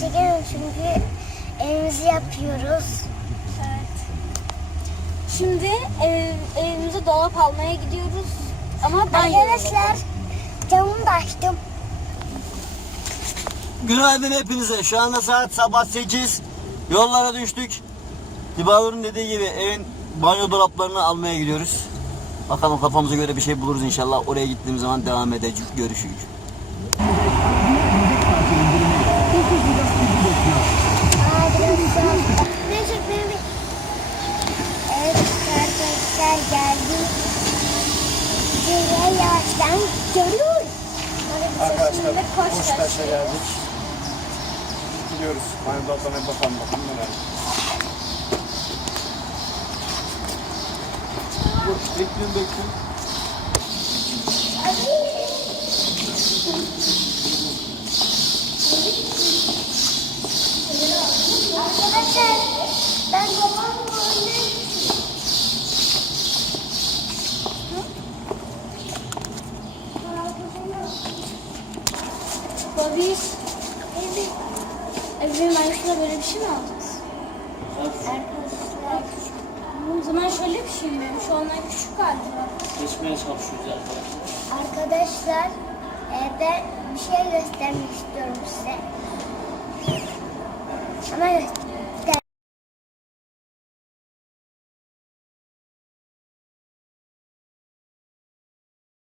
çekemiyorum çünkü evimizi yapıyoruz. Evet. Şimdi ev, evimize dolap almaya gidiyoruz. Ama ben Arkadaşlar camımı da açtım. Günaydın hepinize. Şu anda saat sabah 8. Yollara düştük. Dibalur'un dediği gibi evin banyo dolaplarını almaya gidiyoruz. Bakalım kafamıza göre bir şey buluruz inşallah. Oraya gittiğimiz zaman devam edeceğiz. Görüşürüz. Arkadaşlar neyse benim bir... Evet arkadaşlar geldik. Buraya gidiyoruz. Arkadaşlar Koç Koçtaş'a geldik. Gidiyoruz. Banyo dolaplarına bir bakalım bakalım neler. Dur, bekliyorum bekliyorum. Arkadaşlar ben babamla oynayayım. Babiş. Evet. Evin aynısında böyle bir şey mi? Arkadaşlar O zaman şöyle bir şey mi? Şu anlar küçük galiba. Geçmeye çalışıyoruz arkadaşlar. Arkadaşlar e, ben bir şey göstermek istiyorum size. Ama göster.